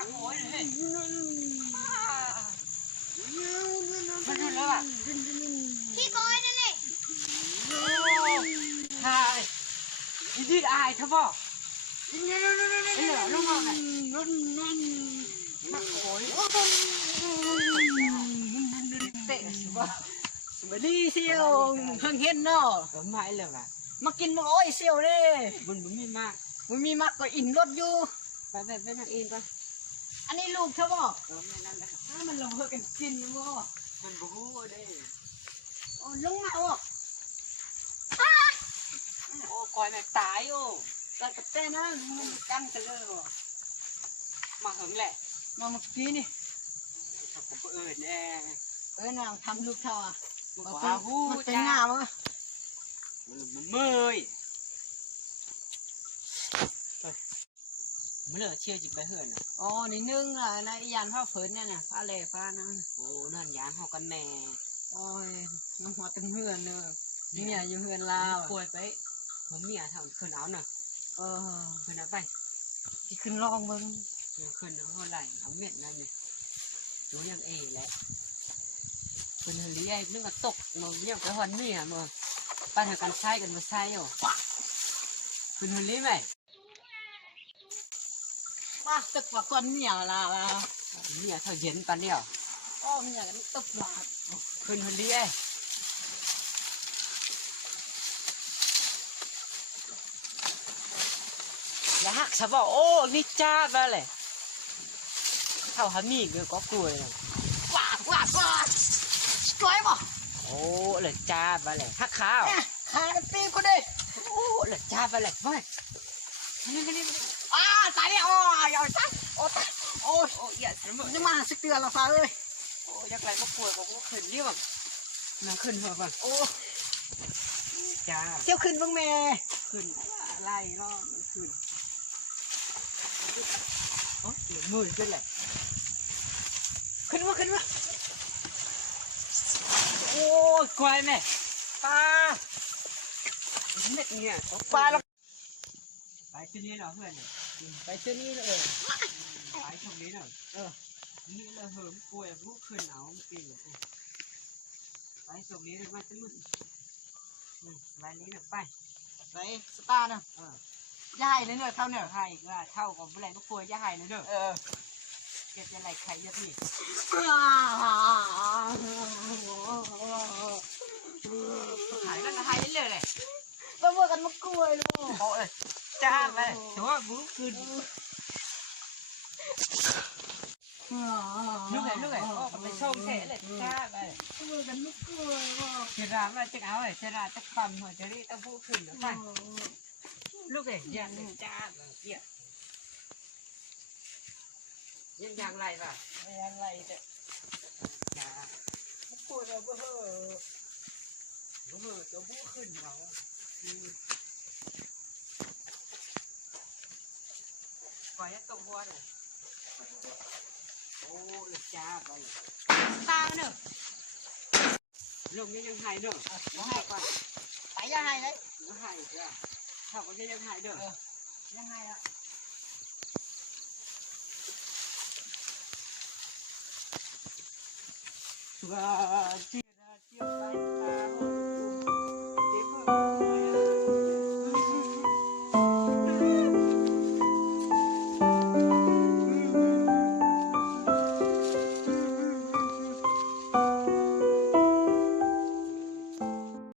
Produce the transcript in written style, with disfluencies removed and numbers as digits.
ดักโอยเลยมันดูแล้วอ่ะพี่บอยนั่นแหละใช่ดีอายท่าบอกเหลือลงมาไงดักโอยเตะสิบ่มาดีเซียวเพิ่งเห็นเนาะ ไม่เลยว่ะมากินมึงโอ้ยเซียวเด้ มันมีมาก มันมีมักก็อินรถอยู่ไปนั่งเองก็ อันนี้ลูกเขาบอก ไม่นั่นแหละ ถ้ามันลงเพื่อกันกินบ่ มันบู๊ได้ โอ้ลงมาอ่ะ โอ้คอยแม่ตายโอ้ แต่กับเต้นะมันกันกันเลยบ่ มาหึงแหละ มาเมื่อกี้นี่ ผมเอิญแน่ นางทำลูกเท่าอ่ะ ว้าหู มันเป็นหน้ามั้ง มันเมยมันเหลือเชี่ยวจิบไปเหือนอ่ะ อ๋อนี่นึ่งอ่ะนะยานผ้าเผินเนี่ยนะผ้าเล่ผ้านั่น โอ้นั่นยานเฮากันแน่ โอ้ยน้ำหัวตึงเหือนเนอะเนี่ยอยู่เหือนลาว ป่วยไปมันมีอะไรทำขึ้นเอาหน่ะ เออ ขึ้นเอาไป ที่ขึ้นลองมึง ขึ้นเอาเท่าไหร่เอาเม็ดนั่นนี่ดูยังเอแหละเป็นเลี้ยนึกว่าตกมันเนี่ยไปหอนเมียมั้งไปทางการใช้กันมาใช้อยู่เป็นเลี้ยไหม ว่าตึกว่าก้อนเมียละ เมียเท่าเย็นปันเดียว อ๋อเมียกันตึกหลาด ขึ้นเลี้ยอย่าหักสะบอกโอ้นี่จ้าไปเลยเท่าหามีเกือก็กลัวเลย ว้าสวยบ่ โอ้เลยจ้าไปเลยหักข้าว หากันตีกูดิ โอ้เลยจ้าไปเลยไปนี่ตายเนี่ยโอ้ยตายโอ้ตายโอ้ย โอ้ยอย่าสมมติ จะมาสักเดือนละฟ้าเลย โอ้ยักษ์ไรก็ป่วยก็ขึ้นเรียบนั่งขึ้นเหรอป่ะ โอ้ จ้า เที่ยวขึ้นบ้างแม่ ขึ้นไล่รอบมันขึ้นโอ้ยมือขึ้นเลย ขึ้นมา โอ้ยควายแม่ปลาเม็ดเนี่ย ปลาแล้ว ไปที่นี่เหรอเพื่อน ไปเส้นนี้เลย ไปตรงนี้หน่อยนี่เราเหิมป่วยลูกขึ้นเอาปีนไปตรงนี้เลยมาตื้นไปนี้หน่อยไป ไปสตาร์นะย่ายเลยเนี่ยเท่าเนี่ย ให้ก็เท่ากับแรงก็ป่วยจะหายเลยเด้อเก็บอะไรใครจะพี่หายก็จะหายเลยเลย ต้องว่ากันมากล้วยลูก โอ้ยจ้าไปถือว่าบุ้ขึ้นลูกไงโอ้ไปชมเสร็จเลยจ้าไป ต้องว่ากันมากล้วยว่ะ เจรามาจะเอาเลยเจราจะปั๊มหัวจะรีต้องบุ้ขึ้นแล้วไปลูกไงยังจ้าเกี่ยยังไรป่ะ ไม่อะไรแต่ จ้า มากล้วยเราเบ้อ จะบุ้ขึ้นเราปล่อยให้ตกหัวเลยโอ้ยจ้าไปตาเนอะลูกยังหายเนอะยังหายก่อน ไปยังไงเลย ยังหายจ้ะถ้าก็ยังหายเด้อ ยังไงอ่ะ ว่าเจียไป